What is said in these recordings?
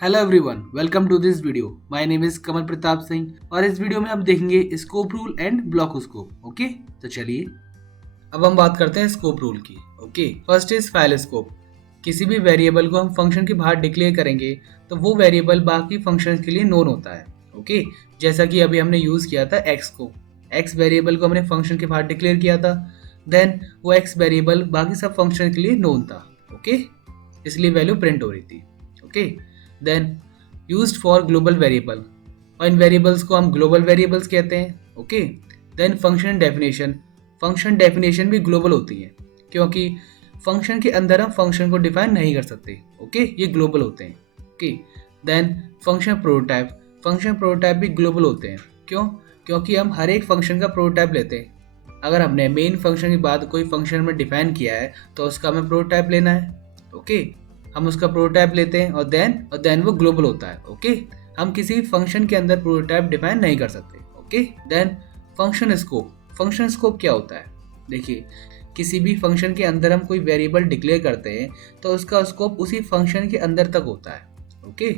Hello everyone, welcome to this video. My name is Kamal Pratap Singh और इस video में हम देखेंगे scope rule and block scope. Okay, तो चलिए अब हम बात करते हैं स्कोप रूल की। Okay, first is file scope. किसी भी वेरिएबल को हम फंक्शन के बाहर डिक्लेयर करेंगे तो वो वेरिएबल बाकी फंक्शन के लिए नोन होता है। ओके, जैसा कि अभी हमने यूज किया था एक्स को, एक्स वेरिएबल को हमने फंक्शन के बाहर डिक्लेयर किया था, देन वो एक्स वेरिएबल बाकी सब फंक्शन के लिए नोन था। ओके, इसलिए वैल्यू प्रिंट हो रही थी। Okay, then used for global variable, और इन वेरिएबल्स को हम ग्लोबल वेरिएबल्स कहते हैं। Okay, then function definition, function definition भी ग्लोबल होती है क्योंकि फंक्शन के अंदर हम फंक्शन को डिफाइन नहीं कर सकते। ओके, ये ग्लोबल होते हैं। Okay, then function prototype, function prototype भी ग्लोबल होते हैं। क्यों? क्योंकि हम हर एक फंक्शन का प्रोटोटाइप लेते हैं। अगर हमने मेन फंक्शन के बाद कोई फंक्शन में डिफाइन किया है तो उसका हमें प्रोटोटाइप लेना है। ओके, हम उसका प्रोटोटाइप लेते हैं और देन वो ग्लोबल होता है। ओके, हम किसी फंक्शन के अंदर प्रोटोटाइप डिफाइन नहीं कर सकते। Okay, then function scope, function scope क्या होता है? देखिए, किसी भी फंक्शन के अंदर हम कोई वेरिएबल डिक्लेयर करते हैं तो उसका स्कोप उसी फंक्शन के अंदर तक होता है। ओके,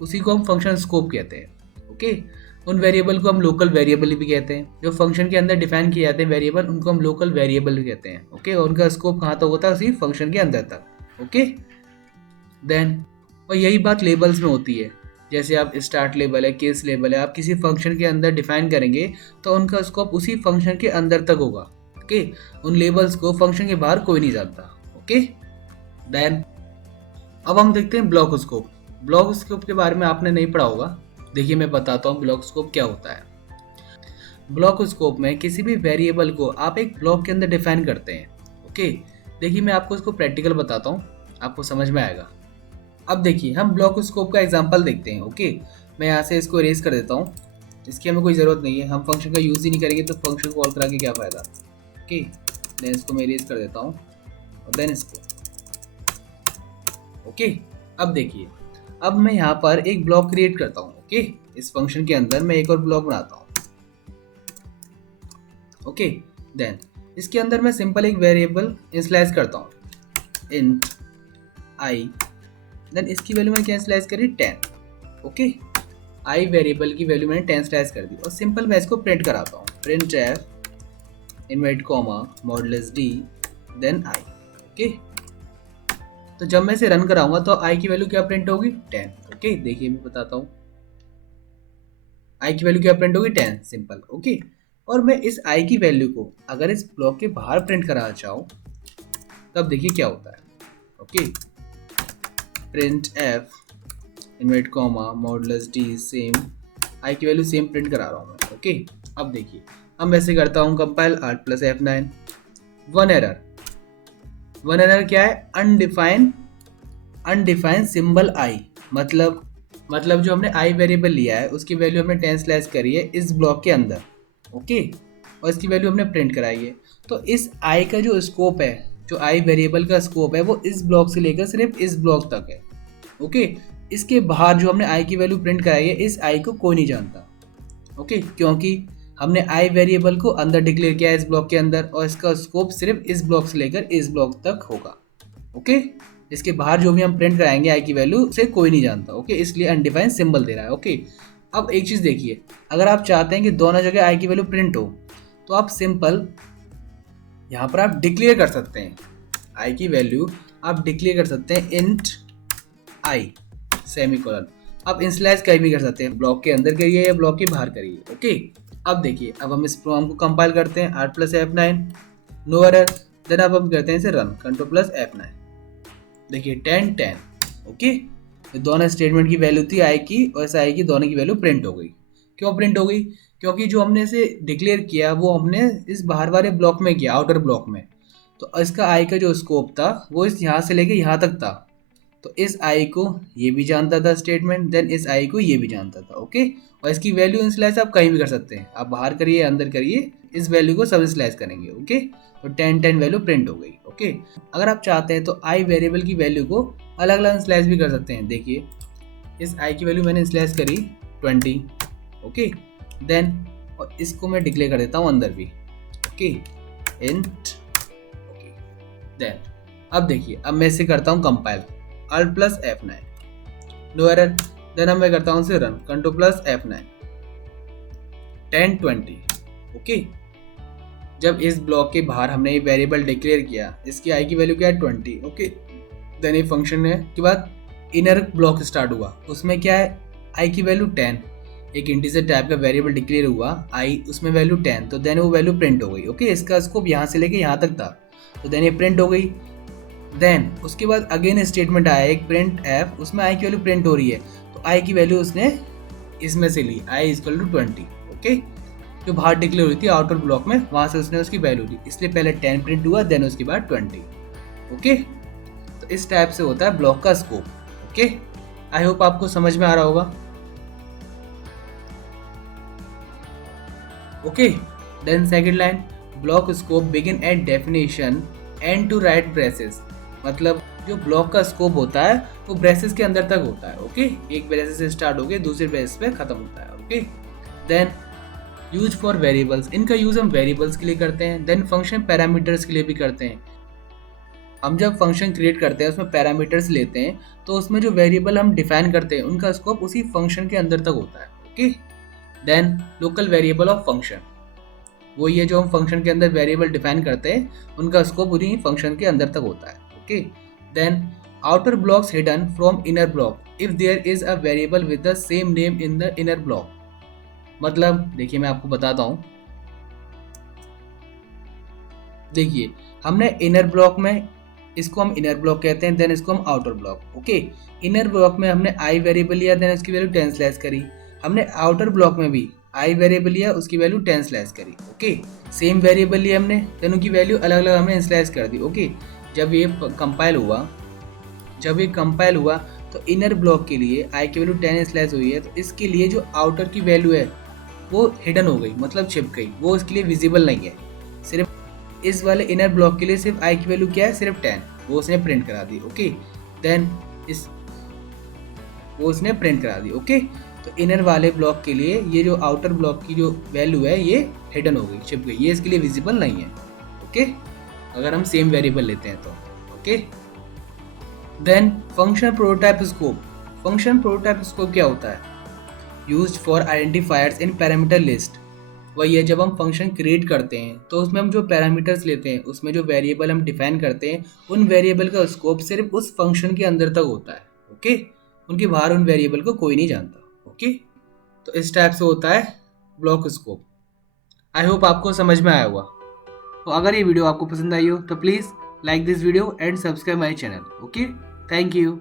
उसी को हम फंक्शन स्कोप कहते हैं। ओके, उन वेरिएबल को हम लोकल वेरिएबल भी कहते हैं। जो फंक्शन के अंदर डिफाइन किए जाते हैं वेरिएबल, उनको हम लोकल वेरिएबल भी कहते हैं। ओके, और उनका स्कोप कहाँ तक होता है? उसी फंक्शन के अंदर तक। ओके, देन और यही बात लेबल्स में होती है। जैसे आप स्टार्ट लेबल है, केस लेबल है, आप किसी फंक्शन के अंदर डिफाइन करेंगे तो उनका स्कोप उसी फंक्शन के अंदर तक होगा। ओके, उन लेबल्स को फंक्शन के बाहर कोई नहीं जानता। ओके, देन अब हम देखते हैं ब्लॉक स्कोप। ब्लॉक स्कोप के बारे में आपने नहीं पढ़ा होगा। देखिए, मैं बताता हूँ ब्लॉक स्कोप क्या होता है। ब्लॉक स्कोप में किसी भी वेरिएबल को आप एक ब्लॉक के अंदर डिफाइन करते हैं। ओके, देखिए मैं आपको इसको प्रैक्टिकल बताता हूँ, आपको समझ में आएगा। अब देखिए, हम ब्लॉक स्कोप का एग्जांपल देखते हैं। ओके, मैं यहाँ से इसको इरेज कर देता हूँ, इसकी हमें कोई ज़रूरत नहीं है। हम फंक्शन का यूज़ ही नहीं करेंगे तो फंक्शन कॉल करा के क्या फ़ायदा। ओके, देन इसको मैं इरेज कर देता हूँ और देन इसको। ओके, अब देखिए, अब मैं यहाँ पर एक ब्लॉक क्रिएट करता हूँ। ओके, इस फंक्शन के अंदर मैं एक और ब्लॉक बनाता हूँ। ओके, देन इसके अंदर मैं सिंपल एक वेरिएबल इनिशियलाइज करता हूँ, इंट आई। देन इसकी वैल्यू मैंने क्या स्लाइस करी? 10। ओके, आई वेरिएबल की वैल्यू मैंने 10 स्लाइस कर दी और सिंपल मैं इसको प्रिंट कराता हूँ, print f invert comma modulus d then i. Okay, तो जब मैं इसे रन कराऊंगा तो आई की वैल्यू क्या प्रिंट होगी? 10। ओके, देखिए मैं बताता हूँ, आई की वैल्यू क्या प्रिंट होगी? 10। सिंपल। ओके, और मैं इस आई की वैल्यू को अगर इस ब्लॉक के बाहर प्रिंट कराना चाहूँ तब देखिए क्या होता है। Okay, print f invert comma modulus d same, i की वैल्यू सेम प्रिंट करा रहा हूँ मैं। ओके, अब देखिए, अब मैं ऐसे करता हूँ compile art plus F9। One error, one error क्या है? अनडिफाइंड सिंबल आई। मतलब जो हमने आई वेरिएबल लिया है उसकी वैल्यू हमने 10 स्लैश करी है इस ब्लॉक के अंदर। ओके, और इसकी वैल्यू हमने प्रिंट कराई है। तो इस आई का जो स्कोप है, जो आई वेरिएबल का स्कोप है, वो इस ब्लॉक से लेकर सिर्फ इस ब्लॉक तक है। ओके, इसके बाहर जो हमने आई की वैल्यू प्रिंट कराई है, इस आई को कोई नहीं जानता। ओके, क्योंकि हमने आई वेरिएबल को अंदर डिक्लेयर किया है इस ब्लॉक के अंदर और इसका स्कोप सिर्फ इस ब्लॉक से लेकर इस ब्लॉक तक होगा। ओके, इसके बाहर जो भी हम प्रिंट कराएंगे आई की वैल्यू से कोई नहीं जानता। ओके, इसलिए अनडिफाइंड सिंबल दे रहा है। ओके, अब एक चीज़ देखिए, अगर आप चाहते हैं कि दोनों जगह आई की वैल्यू प्रिंट हो तो आप सिंपल यहाँ पर आप डिक्लेयर कर सकते हैं आई की वैल्यू, आप डिक्लेयर कर सकते हैं इंट आई सेमीकोलन। आप इनिशियलाइज कहीं भी कर सकते हैं, ब्लॉक के अंदर करिए या ब्लॉक के बाहर करिए। ओके, अब देखिए, अब हम इस प्रोग्राम को कंपाइल करते हैं, alt plus F9, no error. Then अब हम करते हैं इसे रन, कंट्रोल प्लस F9। देखिए 10 10। ओके, ये दोनों स्टेटमेंट की वैल्यू थी आई की और इस आई की दोनों की वैल्यू प्रिंट हो गई। क्यों प्रिंट हो गई? क्योंकि जो हमने इसे डिक्लेयर किया वो हमने इस बाहर वाले ब्लॉक में किया, आउटर ब्लॉक में। तो इसका आई का जो स्कोप था वो इस यहाँ से लेके यहाँ तक था। तो इस आई को ये भी जानता था स्टेटमेंट, देन इस आई को ये भी जानता था। ओके, और इसकी वैल्यू इनिशियलाइज आप कहीं भी कर सकते हैं, आप बाहर करिए अंदर करिए, इस वैल्यू को सब इनिशियलाइज करेंगे। ओके, तो 10 10 वैल्यू प्रिंट हो गई। ओके, अगर आप चाहते हैं तो आई वेरिएबल की वैल्यू को अलग अलग इनिशियलाइज भी कर सकते हैं। देखिए, इस आई की वैल्यू मैंने इनिशियलाइज करी 20। ओके, देन और इसको मैं डिक्लेयर कर देता हूँ अंदर भी। Okay, int. ओके, देन अब देखिए, अब मैं इसे करता हूँ compile, Alt plus F9। No error. Then अब मैं करता हूँ उसे run, control plus F9, 10 20। Okay, जब इस ब्लॉक के बाहर हमने ये वेरिएबल डिक्लेयर किया, इसकी आई की वैल्यू क्या है 20। ओके, देन ये फंक्शन है के बाद इनर ब्लॉक स्टार्ट हुआ, उसमें क्या है आई की वैल्यू 10, एक इंटीजर टाइप का वेरिएबल डिक्लेयर हुआ आई, उसमें वैल्यू 10, तो देन वो वैल्यू प्रिंट हो गई। ओके, इसका स्कोप यहाँ से लेके यहाँ तक था, तो देन ये प्रिंट हो गई। देन उसके बाद अगेन स्टेटमेंट आया एक प्रिंट एफ, उसमें आई की वैल्यू प्रिंट हो रही है, तो आई की वैल्यू उसने इसमें से ली, आई इक्वल टू 20। ओके, जो बाहर डिक्लेयर हुई थी आउटर ब्लॉक में, वहां से उसने उसकी वैल्यू ली, इसलिए पहले 10 प्रिंट हुआ, देन उसके बाद 20। ओके, तो इस टाइप से होता है ब्लॉक का स्कोप। ओके, आई होप आपको समझ में आ रहा होगा। Okay, then second line, block scope begin at definition end to right braces, मतलब जो ब्लॉक का स्कोप होता है वो ब्रेसेस के अंदर तक होता है। ओके, एक ब्रेसेस से स्टार्ट होके दूसरे ब्रेसेस पे खत्म होता है। Okay, then use for variables, इनका यूज हम वेरिएबल्स के लिए करते हैं। देन फंक्शन पैरामीटर्स के लिए भी करते हैं। हम जब फंक्शन क्रिएट करते हैं उसमें पैरामीटर्स लेते हैं, तो उसमें जो वेरिएबल हम डिफाइन करते हैं उनका स्कोप उसी फंक्शन के अंदर तक होता है। Okay, then local variable of function, वो ये जो हम फंक्शन के अंदर वेरिएबल डिफाइन करते हैं उनका स्कोप उन्हीं फंक्शन के अंदर तक होता है। Okay, then outer blocks hidden from inner block if there is a variable with the same name in the inner block, मतलब देखिए मैं आपको बताता हूँ। देखिए हमने इनर ब्लॉक में, इसको हम इनर ब्लॉक कहते हैं, देन इसको हम outer block. Okay, inner block में हमने आई वेरिएबल लिया, देन उसकी वैल्यू 10 स्लैश करी। हमने आउटर ब्लॉक में भी आई वेरिएबल लिया, उसकी वैल्यू 10 स्लैश करी। ओके, सेम वेरिएबल लिया हमने, देन उनकी वैल्यू अलग अलग हमने स्लैश कर दी। ओके, जब ये कंपाइल हुआ तो इनर ब्लॉक के लिए आई की वैल्यू 10 स्लैश हुई है, तो इसके लिए जो आउटर की वैल्यू है वो हिडन हो गई, मतलब छिप गई, वो इसके लिए विजिबल नहीं है। सिर्फ इस वाले इनर ब्लॉक के लिए सिर्फ आई की वैल्यू क्या है, सिर्फ 10, वो उसने प्रिंट करा दी। ओके, देन वो उसने प्रिंट करा दी। ओके, तो इनर वाले ब्लॉक के लिए ये जो आउटर ब्लॉक की जो वैल्यू है ये हिडन हो गई, छिप गई, ये इसके लिए विजिबल नहीं है। ओके, अगर हम सेम वेरिएबल लेते हैं तो। Okay, then function prototype scope, function prototype scope क्या होता है, used for identifiers in parameter list. वही है, जब हम फंक्शन क्रिएट करते हैं तो उसमें हम जो पैरामीटर्स लेते हैं, उसमें जो वेरिएबल हम डिफाइन करते हैं, उन वेरिएबल का स्कोप सिर्फ उस फंक्शन के अंदर तक होता है। ओके, उनके बाहर उन वेरिएबल को कोई नहीं जानता। ओके, तो इस टाइप से होता है ब्लॉक स्कोप। आई होप आपको समझ में आया होगा। तो अगर ये वीडियो आपको पसंद आई हो तो please like this video and subscribe my channel. Okay, thank you.